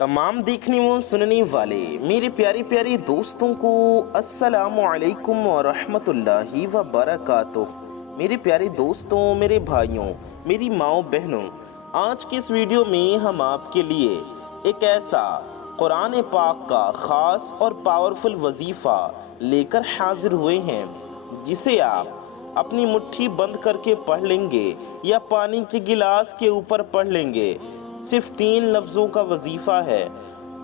तमाम देखने व सुनने वाले मेरे प्यारे प्यारे दोस्तों को अस्सलामु अलैकुम व रहमतुल्लाहि व बरकातुहू। मेरे प्यारे दोस्तों, मेरे भाइयों, मेरी माओ बहनों, आज के इस वीडियो में हम आपके लिए एक ऐसा कुरान पाक का ख़ास और पावरफुल वजीफ़ा लेकर हाजिर हुए हैं जिसे आप अपनी मुट्ठी बंद करके पढ़ लेंगे या पानी के गिलास के ऊपर पढ़ लेंगे। सिर्फ 3 लफ्ज़ों का वजीफ़ा है।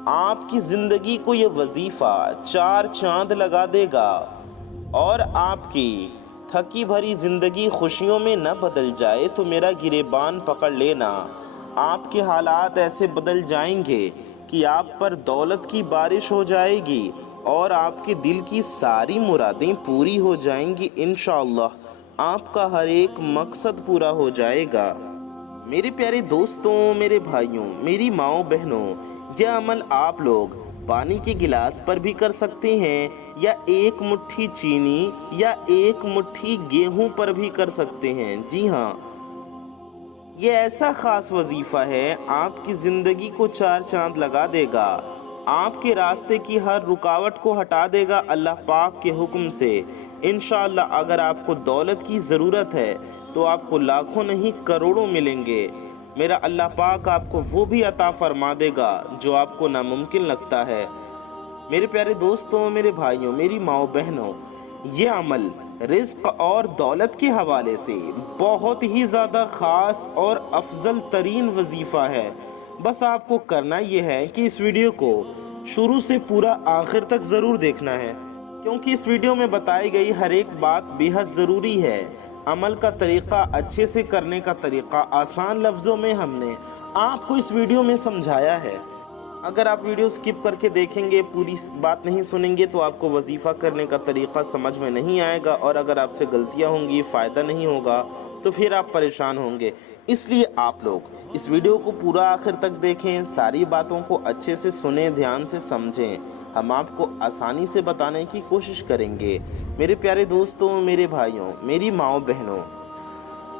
आपकी ज़िंदगी को ये वजीफ़ा 4 चांद लगा देगा और आपकी थकी भरी ज़िंदगी खुशियों में न बदल जाए तो मेरा गिरेबान पकड़ लेना। आपके हालात ऐसे बदल जाएंगे कि आप पर दौलत की बारिश हो जाएगी और आपके दिल की सारी मुरादें पूरी हो जाएंगी। इंशाअल्लाह आपका हर एक मकसद पूरा हो जाएगा। मेरे प्यारे दोस्तों, मेरे भाइयों, मेरी माओ बहनों, यह अमल आप लोग पानी के गिलास पर भी कर सकते हैं या एक मुट्ठी चीनी या एक मुट्ठी गेहूं पर भी कर सकते हैं। जी हाँ, ये ऐसा ख़ास वजीफ़ा है, आपकी ज़िंदगी को 4 चांद लगा देगा, आपके रास्ते की हर रुकावट को हटा देगा अल्लाह पाक के हुक्म से। इंशाअल्लाह अगर आपको दौलत की ज़रूरत है तो आपको लाखों नहीं करोड़ों मिलेंगे। मेरा अल्लाह पाक आपको वो भी अता फरमा देगा जो आपको नामुमकिन लगता है। मेरे प्यारे दोस्तों, मेरे भाइयों, मेरी माओ बहनों, ये अमल रिज़्क़ और दौलत के हवाले से बहुत ही ज़्यादा ख़ास और अफजल तरीन वजीफ़ा है। बस आपको करना ये है कि इस वीडियो को शुरू से पूरा आखिर तक ज़रूर देखना है, क्योंकि इस वीडियो में बताई गई हर एक बात बेहद ज़रूरी है। अमल का तरीक़ा, अच्छे से करने का तरीक़ा आसान लफ्ज़ों में हमने आपको इस वीडियो में समझाया है। अगर आप वीडियो स्किप करके देखेंगे, पूरी बात नहीं सुनेंगे तो आपको वजीफ़ा करने का तरीक़ा समझ में नहीं आएगा और अगर आपसे गलतियां होंगी, फ़ायदा नहीं होगा तो फिर आप परेशान होंगे। इसलिए आप लोग इस वीडियो को पूरा आखिर तक देखें, सारी बातों को अच्छे से सुनें, ध्यान से समझें। हम आपको आसानी से बताने की कोशिश करेंगे। मेरे प्यारे दोस्तों, मेरे भाइयों, मेरी माओ बहनों,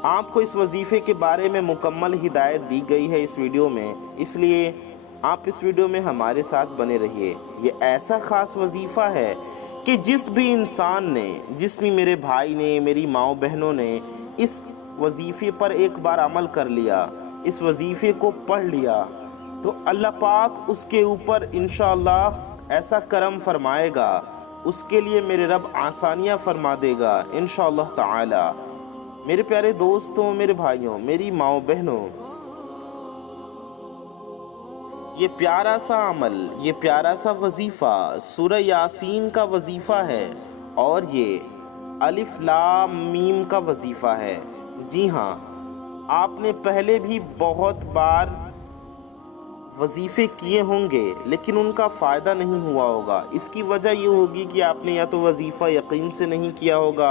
आपको इस वजीफ़े के बारे में मुकम्मल हिदायत दी गई है इस वीडियो में, इसलिए आप इस वीडियो में हमारे साथ बने रहिए। ये ऐसा ख़ास वजीफ़ा है कि जिस भी इंसान ने, जिस भी मेरे भाई ने, मेरी माओ बहनों ने इस वजीफ़े पर एक बार अमल कर लिया, इस वजीफ़े को पढ़ लिया, तो अल्लाह पाक उसके ऊपर इंशाअल्लाह ऐसा करम फरमाएगा, उसके लिए मेरे रब आसानियाँ फरमा देगा इंशाअल्लाह ताला। मेरे प्यारे दोस्तों, मेरे भाइयों, मेरी माओ बहनों, ये प्यारा सा अमल, ये प्यारा सा वजीफ़ा सूरह यासीन का वजीफ़ा है और ये अलिफ लाम मीम का वजीफ़ा है। जी हाँ, आपने पहले भी बहुत बार वजीफ़े किए होंगे लेकिन उनका फ़ायदा नहीं हुआ होगा। इसकी वजह ये होगी कि आपने या तो वजीफ़ा यकीन से नहीं किया होगा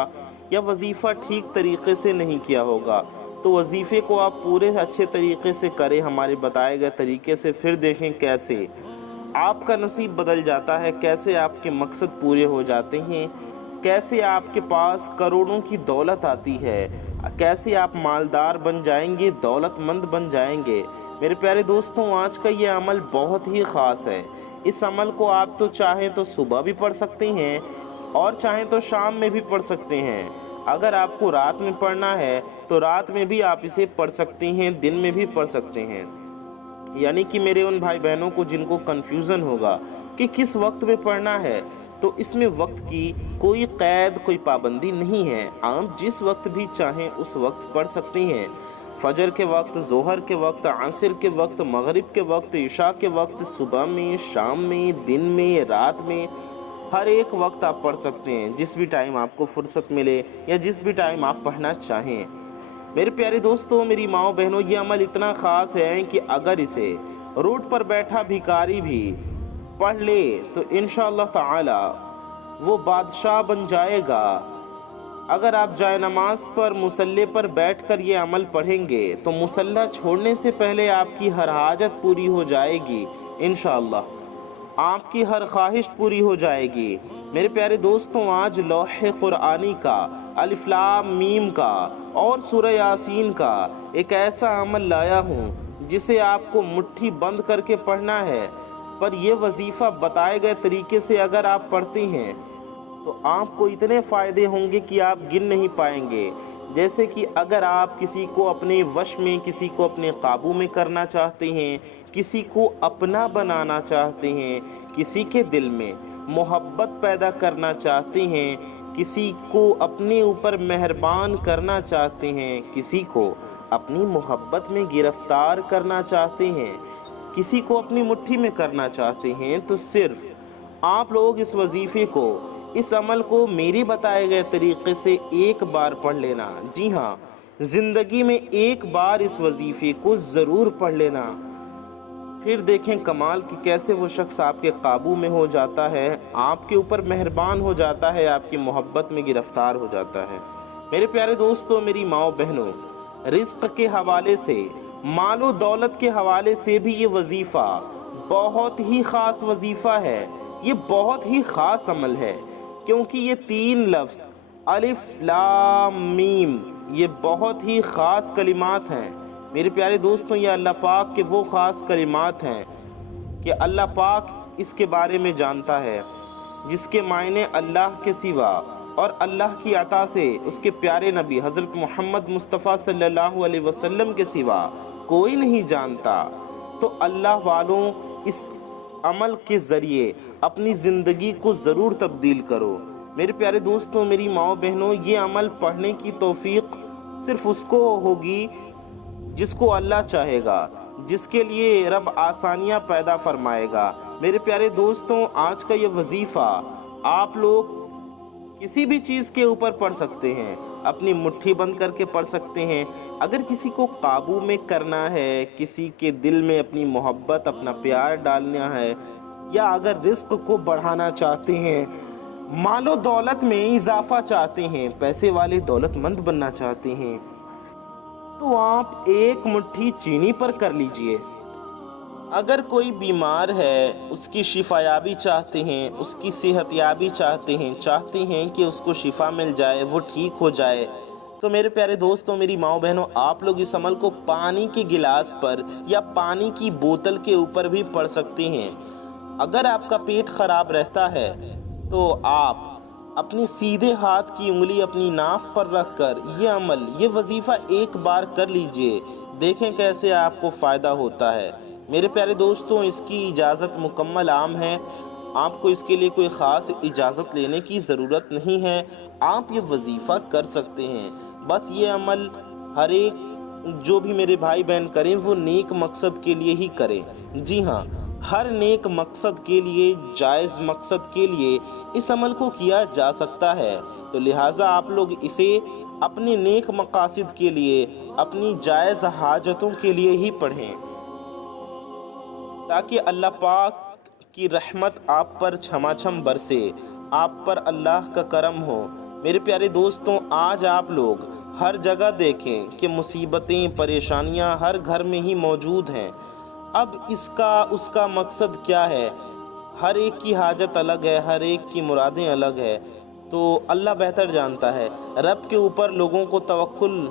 या वजीफ़ा ठीक तरीक़े से नहीं किया होगा। तो वजीफ़े को आप पूरे अच्छे तरीक़े से करें, हमारे बताए गए तरीक़े से, फिर देखें कैसे आपका नसीब बदल जाता है, कैसे आपके मकसद पूरे हो जाते हैं, कैसे आपके पास करोड़ों की दौलत आती है, कैसे आप मालदार बन जाएंगे, दौलतमंद बन जाएंगे। मेरे प्यारे दोस्तों, आज का ये अमल बहुत ही ख़ास है। इस अमल को आप तो चाहें तो सुबह भी पढ़ सकते हैं और चाहें तो शाम में भी पढ़ सकते हैं। अगर आपको रात में पढ़ना है तो रात में भी आप इसे पढ़ सकते हैं, दिन में भी पढ़ सकते हैं। यानी कि मेरे उन भाई बहनों को जिनको कन्फ्यूज़न होगा कि किस वक्त में पढ़ना है, तो इसमें वक्त की कोई क़ैद, कोई पाबंदी नहीं है। आप जिस वक्त भी चाहें उस वक्त पढ़ सकते हैं। फजर के वक्त, ज़ोहर के वक्त, असर के वक्त, मगरिब के वक्त, इशा के वक्त, सुबह में, शाम में, दिन में, रात में, हर एक वक्त आप पढ़ सकते हैं, जिस भी टाइम आपको फुर्सत मिले या जिस भी टाइम आप पढ़ना चाहें। मेरे प्यारे दोस्तों, मेरी माओ बहनों, ये अमल इतना ख़ास है कि अगर इसे रोड पर बैठा भिखारी भी पढ़ ले तो इंशाअल्लाह ताला वो बादशाह बन जाएगा। अगर आप जाए नमाज पर मुसल्ले पर बैठकर ये अमल पढ़ेंगे तो मुसल्ला छोड़ने से पहले आपकी हर हाजत पूरी हो जाएगी इंशाअल्लाह, आपकी हर ख्वाहिश पूरी हो जाएगी। मेरे प्यारे दोस्तों, आज लौहे कुरानी का, अलिफ लाम मीम का और सूरह यासीन का एक ऐसा अमल लाया हूँ जिसे आपको मुट्ठी बंद करके पढ़ना है, पर ये वजीफ़ा बताए गए तरीके से अगर आप पढ़ते हैं तो आपको इतने फ़ायदे होंगे कि आप गिन नहीं पाएंगे। जैसे कि अगर आप किसी को अपने वश में, किसी को अपने काबू में करना चाहते हैं, किसी को अपना बनाना चाहते हैं, किसी के दिल में मोहब्बत पैदा करना चाहते हैं, किसी को अपने ऊपर मेहरबान करना चाहते हैं, किसी को अपनी मोहब्बत में गिरफ्तार करना चाहते हैं, किसी को अपनी मुट्ठी में करना चाहते हैं, तो सिर्फ आप लोग इस वजीफ़े को, इस अमल को मेरे बताए गए तरीक़े से एक बार पढ़ लेना। जी हाँ, ज़िंदगी में एक बार इस वजीफ़े को ज़रूर पढ़ लेना। फिर देखें कमाल कि कैसे वो शख्स आपके काबू में हो जाता है, आपके ऊपर मेहरबान हो जाता है, आपकी मोहब्बत में गिरफ्तार हो जाता है। मेरे प्यारे दोस्तों, मेरी माओ बहनों, रिज़्क़ के हवाले से, मालो दौलत के हवाले से भी ये वजीफ़ा बहुत ही ख़ास वजीफ़ा है। ये बहुत ही ख़ास अमल है, क्योंकि ये 3 लफ्ज़ अलिफ लाम मीम, ये बहुत ही ख़ास कलिमात हैं। मेरे प्यारे दोस्तों, ये अल्लाह पाक के वो ख़ास कलिमात हैं कि अल्लाह पाक इसके बारे में जानता है, जिसके मायने अल्लाह के सिवा और अल्लाह की अता से उसके प्यारे नबी हज़रत मोहम्मद मुस्तफ़ा सल्लल्लाहु अलैहि वसल्लम के सिवा कोई नहीं जानता। तो अल्लाह वालों, इस अमल के ज़रिए अपनी ज़िंदगी को ज़रूर तब्दील करो। मेरे प्यारे दोस्तों, मेरी माओ बहनों, ये अमल पढ़ने की तौफ़ीक़ सिर्फ़ उसको होगी जिसको अल्लाह चाहेगा, जिसके लिए रब आसानियाँ पैदा फरमाएगा। मेरे प्यारे दोस्तों, आज का ये वजीफ़ा आप लोग किसी भी चीज़ के ऊपर पढ़ सकते हैं, अपनी मुट्ठी बंद करके पढ़ सकते हैं। अगर किसी को काबू में करना है, किसी के दिल में अपनी मोहब्बत, अपना प्यार डालना है, या अगर रिज़्क़ को बढ़ाना चाहते हैं, मालो दौलत में इजाफ़ा चाहते हैं, पैसे वाले दौलतमंद बनना चाहते हैं, तो आप एक मुट्ठी चीनी पर कर लीजिए। अगर कोई बीमार है, उसकी शिफायाबी चाहते हैं, उसकी सेहतयाबी चाहते हैं कि उसको शिफा मिल जाए, वो ठीक हो जाए, तो मेरे प्यारे दोस्तों, मेरी माओ बहनों, आप लोग इस अमल को पानी के गिलास पर या पानी की बोतल के ऊपर भी पढ़ सकते हैं। अगर आपका पेट ख़राब रहता है तो आप अपनी सीधे हाथ की उंगली अपनी नाफ पर रखकर ये अमल, ये वजीफ़ा एक बार कर लीजिए, देखें कैसे आपको फ़ायदा होता है। मेरे प्यारे दोस्तों, इसकी इजाज़त मुकम्मल आम है, आपको इसके लिए कोई ख़ास इजाज़त लेने की ज़रूरत नहीं है, आप ये वजीफ़ा कर सकते हैं। बस ये अमल हर एक जो भी मेरे भाई बहन करें, वो नेक मकसद के लिए ही करें। जी हाँ, हर नेक मकसद के लिए, जायज़ मकसद के लिए इस अमल को किया जा सकता है। तो लिहाजा आप लोग इसे अपने नेक मकासद के लिए, अपनी जायज़ हाजतों के लिए ही पढ़ें, ताकि अल्लाह पाक की रहमत आप पर छमाछम बरसे, आप पर अल्लाह का करम हो। मेरे प्यारे दोस्तों, आज आप लोग हर जगह देखें कि मुसीबतें, परेशानियां हर घर में ही मौजूद हैं। अब इसका उसका मकसद क्या है? हर एक की हाजत अलग है, हर एक की मुरादें अलग है, तो अल्लाह बेहतर जानता है। रब के ऊपर लोगों को तवक्कुल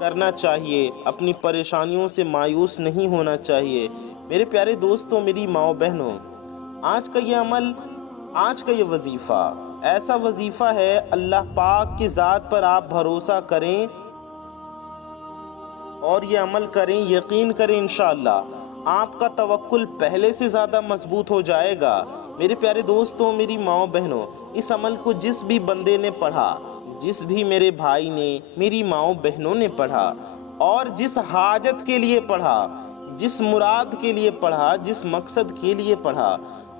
करना चाहिए, अपनी परेशानियों से मायूस नहीं होना चाहिए। मेरे प्यारे दोस्तों, मेरी माओ बहनों, आज का ये अमल, आज का ये वजीफ़ा ऐसा वजीफ़ा है, अल्लाह पाक की ज़ात पर आप भरोसा करें और ये अमल करें, यकीन करें, इंशाअल्लाह आपका तवक्कुल पहले से ज़्यादा मजबूत हो जाएगा। मेरे प्यारे दोस्तों, मेरी माओ बहनों, इस अमल को जिस भी बंदे ने पढ़ा, जिस भी मेरे भाई ने, मेरी माओ बहनों ने पढ़ा, और जिस हाजत के लिए पढ़ा, जिस मुराद के लिए पढ़ा, जिस मकसद के लिए पढ़ा,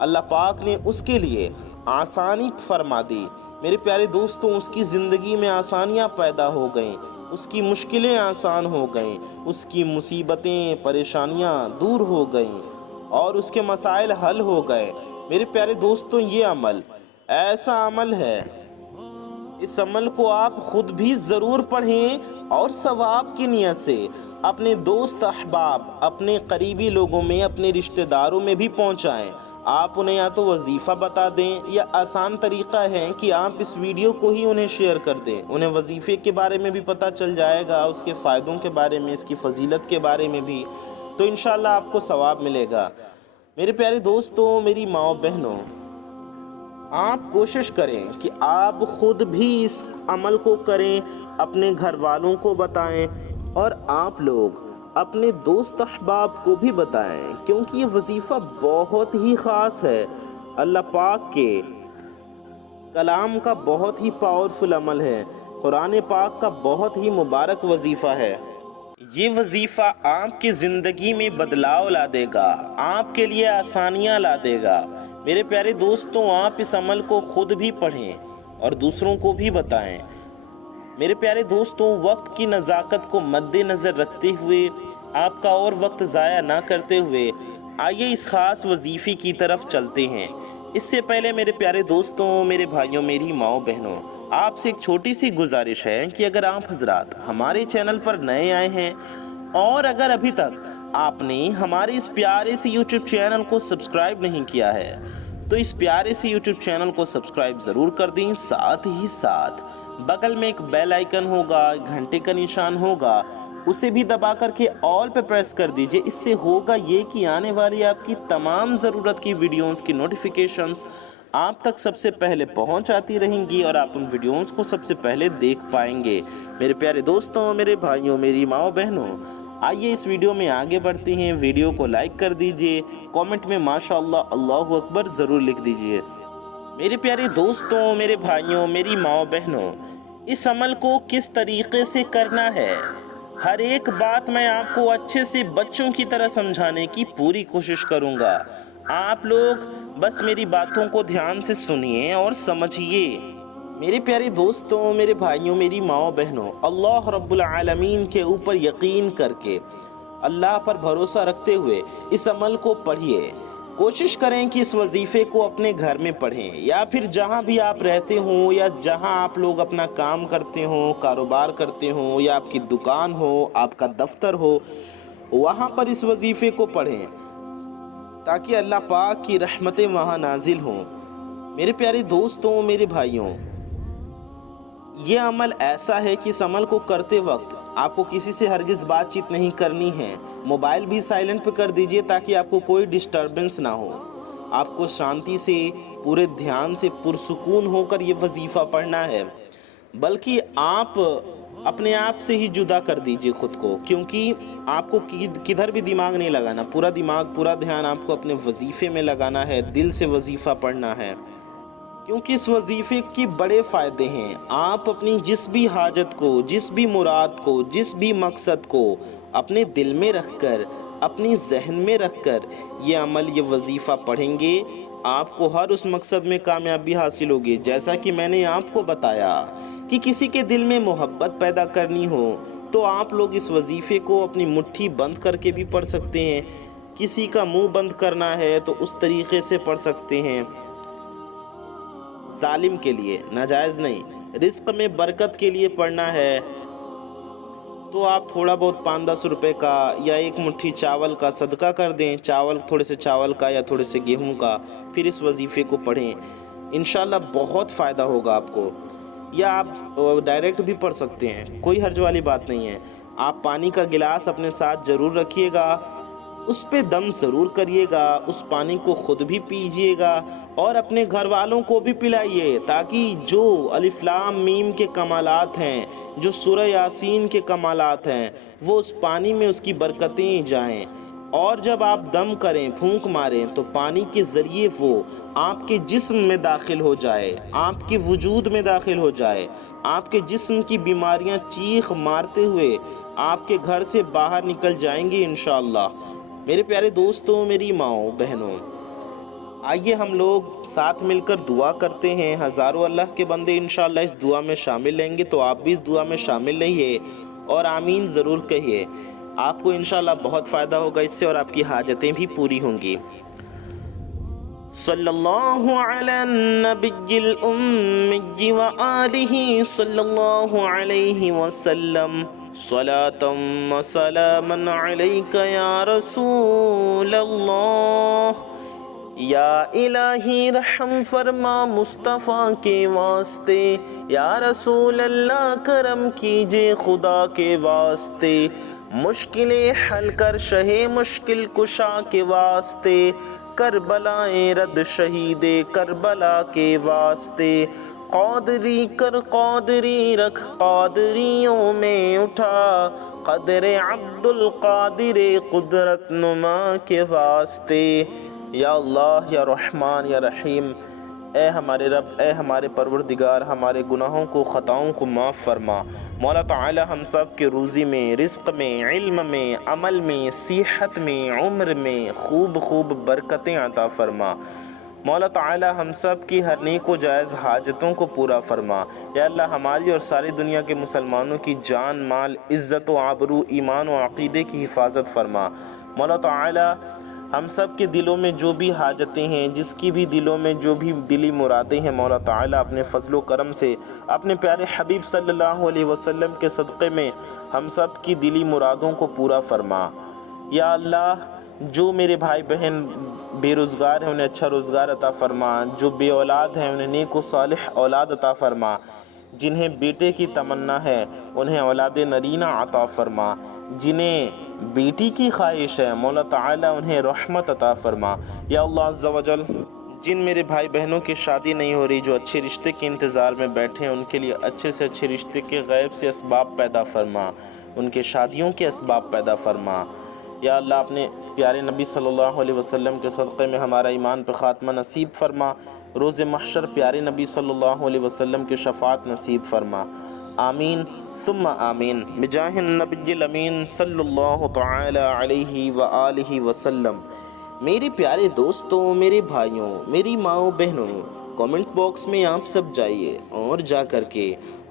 अल्लाह पाक ने उसके लिए आसानी फरमा दी। मेरे प्यारे दोस्तों, उसकी ज़िंदगी में आसानियाँ पैदा हो गईं, उसकी मुश्किलें आसान हो गईं, उसकी मुसीबतें, परेशानियाँ दूर हो गईं और उसके मसाइल हल हो गए। मेरे प्यारे दोस्तों, ये अमल ऐसा अमल है, इस अमल को आप खुद भी ज़रूर पढ़ें और सवाब की नियत से अपने दोस्त, अहबाब, अपने करीबी लोगों में, अपने रिश्तेदारों में भी पहुंचाएं। آپ انہیں یا تو وظیفہ بتا دیں یا آسان طریقہ ہے کہ آپ اس ویڈیو کو ہی انہیں شیئر کر دیں، انہیں وظیفے کے بارے میں بھی پتہ چل جائے گا، اس کے فائدوں کے بارے میں، اس کی فضیلت کے بارے میں بھی، تو انشاءاللہ آپ کو ثواب ملے گا۔ میرے پیارے دوستوں، میری ماؤں بہنوں، آپ کوشش کریں کہ آپ خود بھی اس عمل کو کریں، اپنے گھر والوں کو بتائیں اور آپ لوگ اپنے دوست احباب کو بھی بتائیں، کیونکہ یہ وظیفہ بہت ہی خاص ہے، اللہ پاک کے کلام کا بہت ہی پاورفل عمل ہے، قرآن پاک کا بہت ہی مبارک وظیفہ ہے۔ یہ وظیفہ آپ کی زندگی میں بدلاؤ لا دے گا، آپ کے لیے آسانیاں لا دے گا۔ میرے پیارے دوستوں، آپ اس عمل کو خود بھی پڑھیں اور دوسروں کو بھی بتائیں۔ میرے پیارے دوستوں، وقت کی نزاکت کو مد نظر رکھتے ہوئے، آپ کا اور وقت ضائع نہ کرتے ہوئے، آئیے اس خاص وظیفے کی طرف چلتے ہیں۔ اس سے پہلے میرے پیارے دوستوں، میرے بھائیوں، میری ماؤں بہنوں، آپ سے ایک چھوٹی سی گزارش ہے کہ اگر آپ حضرات ہمارے چینل پر نئے آئے ہیں اور اگر ابھی تک آپ نے ہمارے اس پیارے سے یوٹیوب چینل کو سبسکرائب نہیں کیا ہے تو اس پیارے سے یوٹیوب چینل کو سبسکرائب ضرور کر دیں، ساتھ ہی ساتھ بغل میں ایک بیل آئیکن ہوگا، گھنٹے کا نشان ہوگا، اسے بھی دبا کر کے آل پہ پریس کر دیجئے۔ اس سے ہوگا یہ کہ آنے والی آپ کی تمام ضرورت کی ویڈیوز کی نوٹیفیکیشنز آپ تک سب سے پہلے پہنچ آتی رہیں گی اور آپ ان ویڈیوز کو سب سے پہلے دیکھ پائیں گے۔ میرے پیارے دوستوں، میرے بھائیوں، میری ماؤں بہنوں، آئیے اس ویڈیو میں آگے بڑھتے ہیں۔ ویڈیو کو لائک کر دیجئے، کومنٹ میں ماشاءاللہ اللہ اکبر ضرور لکھ دیجئے۔ میرے پیارے دوستوں، میرے بھائیوں، میری ماؤں بہنوں، اس عمل کو کس طریقے سے کرنا ہے، ہر ایک بات میں آپ کو اچھے سے بچوں کی طرح سمجھانے کی پوری کوشش کروں گا۔ آپ لوگ بس میری باتوں کو دھیان سے سنیے اور سمجھیے۔ میرے پیارے دوستوں، میرے بھائیوں، میری ماؤں بہنوں، اللہ رب العالمین کے اوپر یقین کر کے، اللہ پر بھروسہ رکھتے ہوئے اس عمل کو پڑھیے۔ کوشش کریں کہ اس وظیفے کو اپنے گھر میں پڑھیں یا پھر جہاں بھی آپ رہتے ہوں یا جہاں آپ لوگ اپنا کام کرتے ہوں، کاروبار کرتے ہوں یا آپ کی دکان ہو، آپ کا دفتر ہو، وہاں پر اس وظیفے کو پڑھیں تاکہ اللہ پاک کی رحمتیں وہاں نازل ہوں۔ میرے پیارے دوستوں، میرے بھائیوں، یہ عمل ایسا ہے کہ اس عمل کو کرتے وقت آپ کو کسی سے ہرگز بات چیت نہیں کرنی ہے، موبائل بھی سائلنٹ پہ کر دیجئے تاکہ آپ کو کوئی ڈسٹربنس نہ ہو۔ آپ کو شانتی سے، پورے دھیان سے، پرسکون ہو کر یہ وظیفہ پڑھنا ہے، بلکہ آپ اپنے آپ سے ہی جدا کر دیجئے خود کو، کیونکہ آپ کو کدھر بھی دماغ نہیں لگانا، پورا دماغ، پورا دھیان آپ کو اپنے وظیفے میں لگانا ہے، دل سے وظیفہ پڑھنا ہے، کیونکہ اس وظیفے کی بڑے فائدے ہیں۔ آپ اپنی جس بھی حاجت کو، جس بھی مراد کو، جس بھی مقصد کو اپنے دل میں رکھ کر، اپنی ذہن میں رکھ کر یہ عمل، یہ وظیفہ پڑھیں گے، آپ کو ہر اس مقصد میں کامیابی حاصل ہوگی۔ جیسا کہ میں نے آپ کو بتایا کہ کسی کے دل میں محبت پیدا کرنی ہو تو آپ لوگ اس وظیفے کو اپنی مٹھی بند کر کے بھی پڑھ سکتے ہیں، کسی کا منہ بند کرنا ہے تو اس طریقے سے پڑھ سکتے ہیں، ظالم کے لیے، ناجائز نہیں، رزق میں برکت کے لیے پڑھنا ہے تو آپ تھوڑا بہت 5-10 روپے کا یا ایک مٹھی چاول کا صدقہ کر دیں، تھوڑے سے چاول کا یا تھوڑے سے گیہوں کا، پھر اس وظیفے کو پڑھیں، انشاءاللہ بہت فائدہ ہوگا آپ کو۔ یا آپ ڈائریکٹ بھی پڑھ سکتے ہیں، کوئی حرج والی بات نہیں ہے۔ آپ پانی کا گلاس اپنے ساتھ ضرور رکھیے گا، اس پہ دم ضرور کریے گا، اس پانی کو خود بھی پیجیے گا اور اپنے گھر والوں کو بھی پلائیے، تاکہ جو الف لام میم کے کمالات ہیں، جو سورہ یاسین کے کمالات ہیں، وہ اس پانی میں اس کی برکتیں جائیں، اور جب آپ دم کریں، پھونک ماریں، تو پانی کے ذریعے وہ آپ کے جسم میں داخل ہو جائے، آپ کے وجود میں داخل ہو جائے، آپ کے جسم کی بیماریاں چیخ مارتے ہوئے آپ کے گھر سے باہر نکل جائیں گی انشاءاللہ۔ میرے پیارے دوستوں، میری ماؤں بہنوں، آئیے ہم لوگ ساتھ مل کر دعا کرتے ہیں۔ ہزاروں اللہ کے بندے انشاءاللہ اس دعا میں شامل لیں گے، تو آپ بھی اس دعا میں شامل رہیے اور آمین ضرور کہیے۔ آپ کو انشاءاللہ بہت فائدہ ہوگا اس سے اور آپ کی حاجتیں بھی پوری ہوں گی۔ صلی اللہ علی النبی الأمی وآلہ صلی اللہ علیہ وسلم، صلاة و سلاما علیک یا رسول اللہ۔ या इलाही रहम फरमा मुस्तफ़ा के वास्ते, या रसूल अल्लाह करम कीजिए खुदा के वास्ते, मुश्किलें हल कर शहे मुश्किल कुशा के वास्ते, करबलाएं रद शहीदे करबला के वास्ते, क़ादरी कर क़ादरी रख क़ादरियों में उठा, क़दरे अब्दुल क़ादिर कुदरत नुमा के वास्ते। या अल्लाह या रहमान या रहीम, ए हमारे रब, ए हमारे परवरदिगार, हमारे गुनाहों को ख़ताओं को माफ़ फरमा। मौला ताला हम सब के रोज़ी में, रिज़्क़ में, इल्म में, अमल में, सेहत में, उम्र में खूब खूब बरकतें अता फरमा। मौला ताला हम सब की हर नेक व जायज़ हाजतों को पूरा फरमा। या अल्लाह हमारी और सारी दुनिया के मुसलमानों की जान, माल, इज़्ज़त व आबरू, ईमान व अक़ीदे की हिफाजत फरमा। मौला ताला हम सब के दिलों में जो भी हाजतें हैं, जिसकी भी दिलों में जो भी दिली मुरादें हैं, मौला ताला अपने फ़ज़्ल व करम से अपने प्यारे हबीब सल्लल्लाहु अलैहि वसल्लम के सदक़े में हम सब की दिली मुरादों को पूरा फरमा। या अल्लाह जो मेरे भाई बहन बेरोज़गार हैं उन्हें अच्छा रोज़गार अता फ़रमा, जो बे औलाद हैं उन्हें नेक व सालिह औलाद अता फ़रमा, जिन्हें बेटे की तमन्ना है उन्हें औलाद नरीना अता फ़रमा, जिन्हें बेटी की ख्वाहिश है मौला ताला उन्हें रहमत अता फ़रमा। या अल्लाह अज़्ज़ा वजल, जिन मेरे भाई बहनों की शादी नहीं हो रही, जो अच्छे रिश्ते के इंतज़ार में बैठे हैं, उनके लिए अच्छे से अच्छे रिश्ते के गैब से असबाब पैदा फ़रमा, उनके शादियों के असबाब पैदा फ़रमा। या अल्लाह अपने प्यारे नबी सल्लल्लाहु अलैहि वसल्लम के सदक़े में हमारा ईमान पे ख़ात्मा नसीब फ़रमा। रोज़े महशर प्यारे नबी सल्लल्लाहु अलैहि वसल्लम के शफ़ात नसीब फ़रमा। आमीन सुम्मा आमीन बिजाहिन नबिय्यिल अमीन सल्लल्लाहु तआला अलैहि व आलिहि वसल्लम। मेरे प्यारे दोस्तों, मेरे भाइयों, मेरी माओ बहनों, कमेंट बॉक्स में आप सब जाइए और जा कर के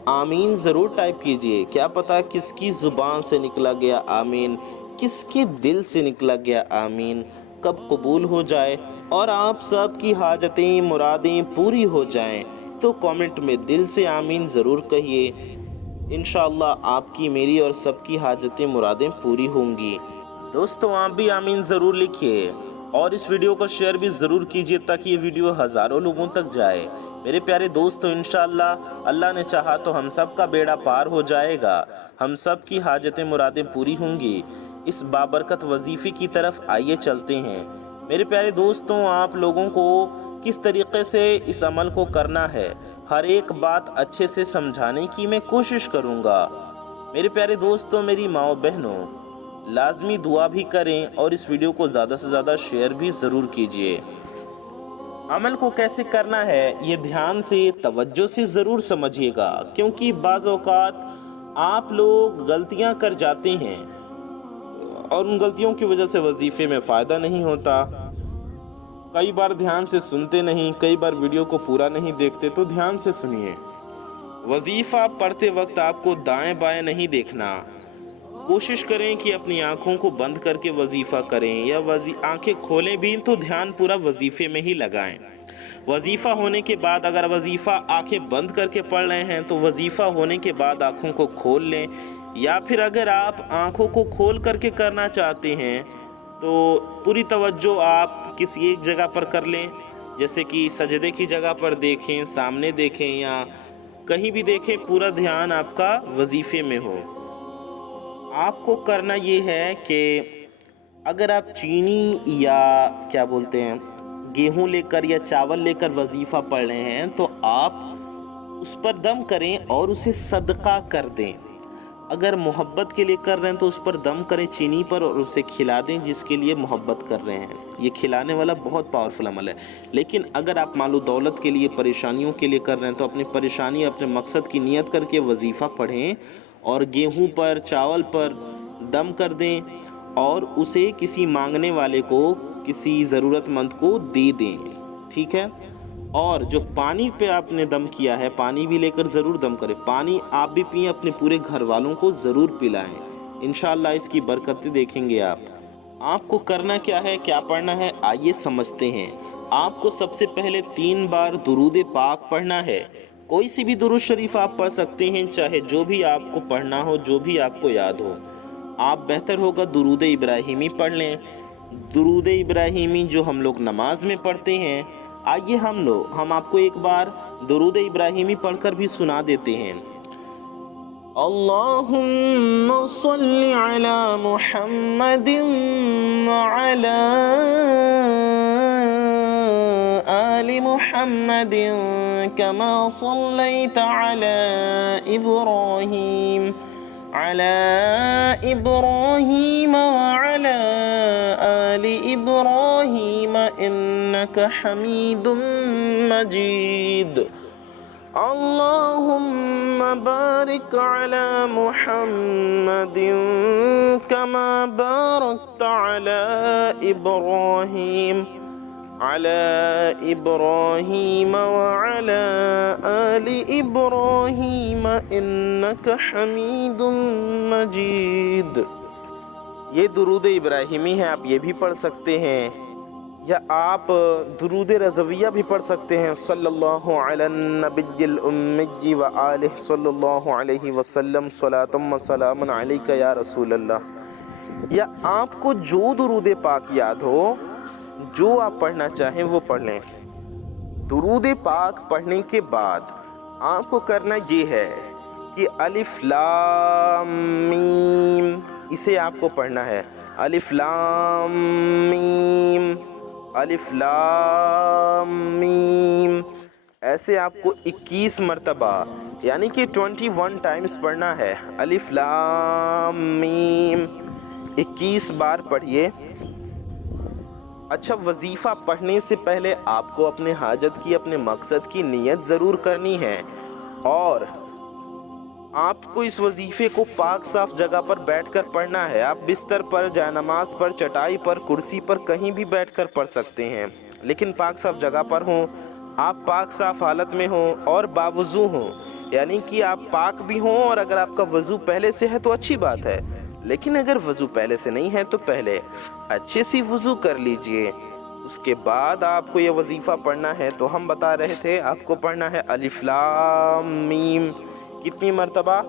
आमीन ज़रूर टाइप कीजिए। क्या पता किसकी ज़ुबान से निकला गया आमीन, किसके दिल से निकला गया आमीन कब कबूल हो जाए और आप सब की हाजतें मुरादें पूरी हो जाएं। तो कमेंट में दिल से आमीन ज़रूर कहिए। इंशाअल्लाह आपकी, मेरी और सबकी हाजतें मुरादें पूरी होंगी। दोस्तों आप भी आमीन ज़रूर लिखिए और इस वीडियो को शेयर भी ज़रूर कीजिए ताकि ये वीडियो हज़ारों लोगों तक जाए। मेरे प्यारे दोस्तों, इंशाअल्लाह अल्लाह ने चाहा तो हम सब का बेड़ा पार हो जाएगा, हम सब की हाजतें मुरादें पूरी होंगी। इस बाबरकत वजीफ़े की तरफ आइए चलते हैं। मेरे प्यारे दोस्तों, आप लोगों को किस तरीक़े से इस अमल को करना है, हर एक बात अच्छे से समझाने की मैं कोशिश करूँगा। मेरे प्यारे दोस्तों, मेरी माओ बहनों, लाजमी दुआ भी करें और इस वीडियो को ज़्यादा से ज़्यादा शेयर भी ज़रूर कीजिए। अमल को कैसे करना है ये ध्यान से, तवज्जो से ज़रूर समझिएगा, क्योंकि बाज़ औक़ात आप लोग गलतियाँ कर जाते हैं और उन गलतियों की वजह से वजीफ़े में फ़ायदा नहीं होता। कई बार ध्यान से सुनते नहीं, कई बार वीडियो को पूरा नहीं देखते, तो ध्यान से सुनिए। वजीफ़ा पढ़ते वक्त आपको दाएं बाएं नहीं देखना। कोशिश करें कि अपनी आँखों को बंद करके वजीफ़ा करें, या आँखें खोलें भी तो ध्यान पूरा वजीफ़े में ही लगाएं। वजीफ़ा होने के बाद अगर वजीफ़ा आँखें बंद करके पढ़ रहे हैं तो वजीफ़ा होने के बाद आँखों को खोल लें, या फिर अगर आप आँखों को खोल करके करना चाहते हैं तो पूरी तवज्जो आप किसी एक जगह पर कर लें, जैसे कि सजदे की जगह पर देखें, सामने देखें या कहीं भी देखें, पूरा ध्यान आपका वजीफ़े में हो। आपको करना ये है कि अगर आप चीनी या क्या बोलते हैं गेहूं लेकर या चावल लेकर वजीफ़ा पढ़ रहे हैं तो आप उस पर दम करें और उसे सदका कर दें। अगर मोहब्बत के लिए कर रहे हैं तो उस पर दम करें चीनी पर और उसे खिला दें जिसके लिए मोहब्बत कर रहे हैं। ये खिलाने वाला बहुत पावरफुल अमल है। लेकिन अगर आप मालो दौलत के लिए, परेशानियों के लिए कर रहे हैं तो अपनी परेशानी, अपने मकसद की नियत करके वजीफ़ा पढ़ें और गेहूं पर, चावल पर दम कर दें और उसे किसी मांगने वाले को, किसी ज़रूरतमंद को दे दें। ठीक है। और जो पानी पे आपने दम किया है, पानी भी लेकर ज़रूर दम करें। पानी आप भी पिएं, अपने पूरे घर वालों को ज़रूर पिलाएं। इंशाअल्लाह इसकी बरकतें देखेंगे आप। आपको करना क्या है, क्या पढ़ना है, आइए समझते हैं। आपको सबसे पहले 3 बार दुरूद पाक पढ़ना है। कोई सी भी दुरूद शरीफ आप पढ़ सकते हैं, चाहे जो भी आपको पढ़ना हो, जो भी आपको याद हो। आप बेहतर होगा दुरूद इब्राहिमी पढ़ लें, درود ابراہیمی جو ہم لوگ نماز میں پڑھتے ہیں، آئیے ہم آپ کو ایک بار درود ابراہیمی پڑھ کر بھی سنا دیتے ہیں۔ اللہم صلی علی محمد وعلی آل محمد کما صلیت علی ابراہیم وعلى آل إبراهيم إنك حميد مجيد اللهم بارك على محمد كما باركت على إبراهيم وعلى آل إبراهيم إنك حميد مجيد۔ یہ درود ابراہیمی ہے، آپ یہ بھی پڑھ سکتے ہیں، یا آپ درود رضویہ بھی پڑھ سکتے ہیں، صلی اللہ علی النبی الامی وآلہ صلی اللہ علیہ وسلم صلاۃ و سلام علیک یا رسول اللہ۔ یا آپ کو جو درود پاک یاد ہو، جو آپ پڑھنا چاہیں وہ پڑھ لیں۔ درود پاک پڑھنے کے بعد آپ کو کرنا یہ ہے کہ الف لام میم، اسے آپ کو پڑھنا ہے، الف لام میم، الف لام میم، ایسے آپ کو 21 مرتبہ یعنی کہ 21 ٹائمز پڑھنا ہے۔ الف لام میم 21 بار پڑھیے۔ اچھا، وظیفہ پڑھنے سے پہلے آپ کو اپنے حاجت کی، اپنے مقصد کی نیت ضرور کرنی ہے، اور آپ کو اس وظیفے کو پاک صاف جگہ پر بیٹھ کر پڑھنا ہے۔ آپ بستر پر، جائے نماز پر، چٹائی پر، کرسی پر، کہیں بھی بیٹھ کر پڑھ سکتے ہیں، لیکن پاک صاف جگہ پر ہوں، آپ پاک صاف حالت میں ہوں اور باوضو ہوں، یعنی کہ آپ پاک بھی ہوں، اور اگر آپ کا وضو پہلے سے ہے تو اچھی بات ہے، لیکن اگر وضو پہلے سے نہیں ہے تو پہلے اچھے سی وضو کر لیجئے۔ اس کے بعد آپ کو یہ وظیفہ پڑھنا ہے، تو ہم بتا رہے تھے آپ کو پڑھنا ہے الف لام میم، کتنی مرتبہ؟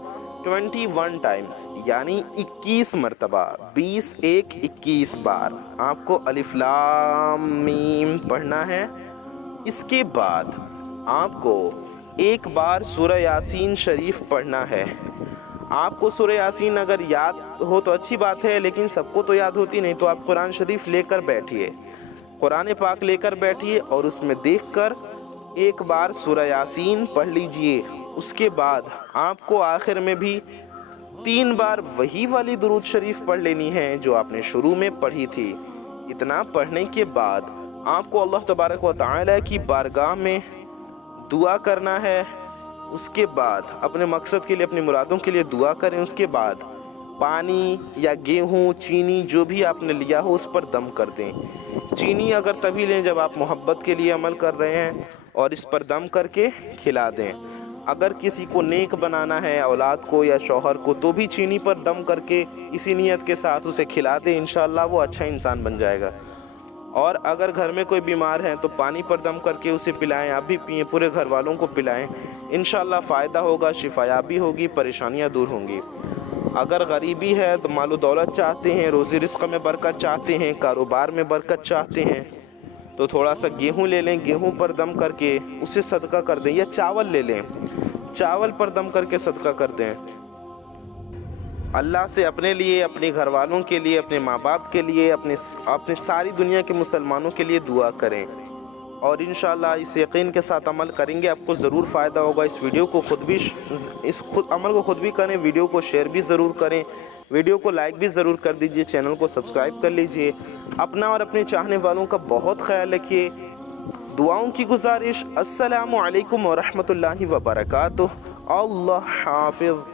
21 ٹائمز، یعنی 21 مرتبہ، 20 1 21 بار آپ کو الف لام میم پڑھنا ہے۔ اس کے بعد آپ کو ایک بار سورہ یاسین شریف پڑھنا ہے۔ آپ کو سورہ یاسین اگر یاد ہو تو اچھی بات ہے، لیکن سب کو تو یاد ہوتی نہیں، تو آپ قرآن شریف لے کر بیٹھیے، قرآن پاک لے کر بیٹھیے، اور اس میں دیکھ کر ایک بار سورہ یاسین پڑھ لیجئے۔ اس کے بعد آپ کو آخر میں بھی 3 بار وہی والی درود شریف پڑھ لینی ہے جو آپ نے شروع میں پڑھی تھی۔ اتنا پڑھنے کے بعد آپ کو اللہ تبارک و تعالی کی بارگاہ میں دعا کرنا ہے۔ اس کے بعد اپنے مقصد کے لیے، اپنی مرادوں کے لیے دعا کریں۔ اس کے بعد پانی یا گیہوں، چینی، جو بھی آپ نے لیا ہو اس پر دم کر دیں۔ چینی اگر تبھی لیں جب آپ محبت کے لیے عمل کر رہے ہیں، اور اس پر دم کر کے کھلا دیں۔ اگر کسی کو نیک بنانا ہے، اولاد کو یا شوہر کو، تو بھی چینی پر دم کر کے اسی نیت کے ساتھ اسے کھلا دیں، انشاءاللہ وہ اچھا انسان بن جائے گا۔ اور اگر گھر میں کوئی بیمار ہے تو پانی پر دم کر کے اسے پلائیں، آپ بھی پئیں، پورے گھر والوں کو پلائیں، انشاءاللہ فائدہ ہوگا، شفایابی ہوگی، پریشانیاں دور ہوں گی۔ اگر غریبی ہے تو مال و دولت چاہتے ہیں، روزی رزق میں برکت چاہتے ہیں، کاروبار میں برکت چاہتے ہیں، تو تھوڑا سا گیہوں لے لیں، گیہوں پر دم کر کے اسے صدقہ کر دیں، یا چاول لے لیں، چاول پر دم کر کے صدقہ کر دیں۔ اللہ سے اپنے لیے، اپنے گھر والوں کے لیے، اپنے ماں باپ کے لیے، اپنے ساری دنیا کے مسلمانوں کے لیے دعا کریں، اور انشاءاللہ اس یقین کے ساتھ عمل کریں گے، آپ کو ضرور فائدہ ہوگا۔ اس ویڈیو کو عمل کو خود بھی کریں، ویڈیو کو شیئر بھی ضرور کریں، ویڈیو کو لائک بھی ضرور کر دیجئے، چینل کو سبسکرائب کر لیجئے۔ اپنا اور اپنے چاہنے والوں کا بہت خیال رکھیے۔ دعاؤں کی گزارش، السلام علیکم ورحمۃ اللہ وبرکاتہ۔ اللہ حافظ۔